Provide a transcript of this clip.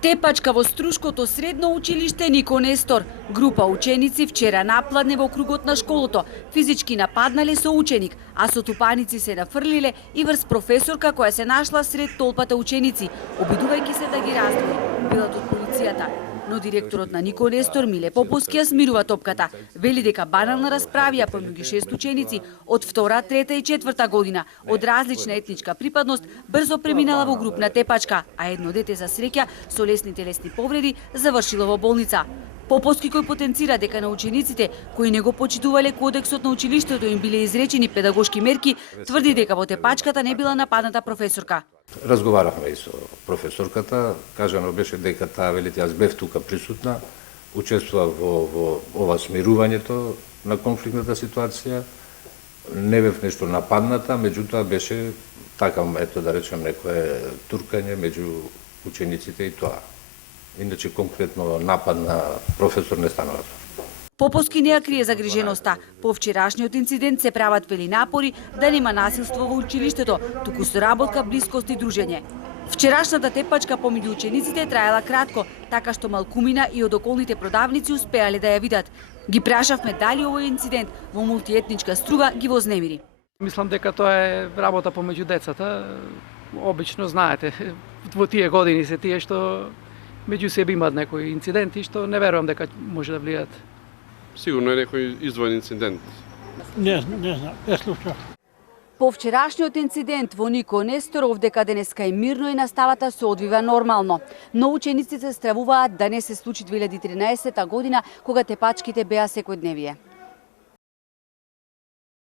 Тепачка во Струшкото средно училиште Нико Нестор. Група ученици вчера напладне во кругот на школото. Физички нападнале со ученик, а со тупаници се нафрлиле и врз професорка која се нашла сред толпата ученици, обидувајќи се да ги раздвои, билат од полицијата. Но директорот на Нико Нестор Миле Поповски ја смирува топката. Вели дека банална расправија помеѓу 6 ученици од 2, 3 и 4 година од различна етничка припадност брзо преминала во групна тепачка, а едно дете за среќа со лесни телесни повреди завршило во болница. Поповски, кој потенцира дека на учениците кои не го почитувале кодексот на училиштето им биле изречени педагошки мерки, тврди дека во тепачката не била нападната професорка. Разговаравме и со професорката, кажано беше дека таа вели јас бев тука присутна, учествував во ова смирувањето на конфликтната ситуација, не бев нешто нападната, меѓутоа беше така, ето да речем, некое туркање меѓу учениците и тоа. Иначе конкретно напад на професор не станува. Поповски не ја крие загриженоста. По вчерашниот инцидент се прават вели напори да нема насилство во училиштето, туку соработка, блискост и дружење. Вчерашната тепачка помеѓу учениците траела кратко, така што малкумина и од околните продавници успеале да ја видат. Ги прашавме дали овој инцидент во мултиетничка струга ги вознемири. Мислам дека тоа е работа помеѓу децата. Обично знаете, во тие години се тие што меѓу себе имаат некои инциденти што не верувам дека може да влијат. Сигурно е некој издвоен инцидент. Не знам, не слушав. По вчерашниот инцидент во Нико Нестор овдека денеска е мирно и наставата се одвива нормално. Но учениците стравуваат да не се случи 2013 година кога тепачките беа секојдневие.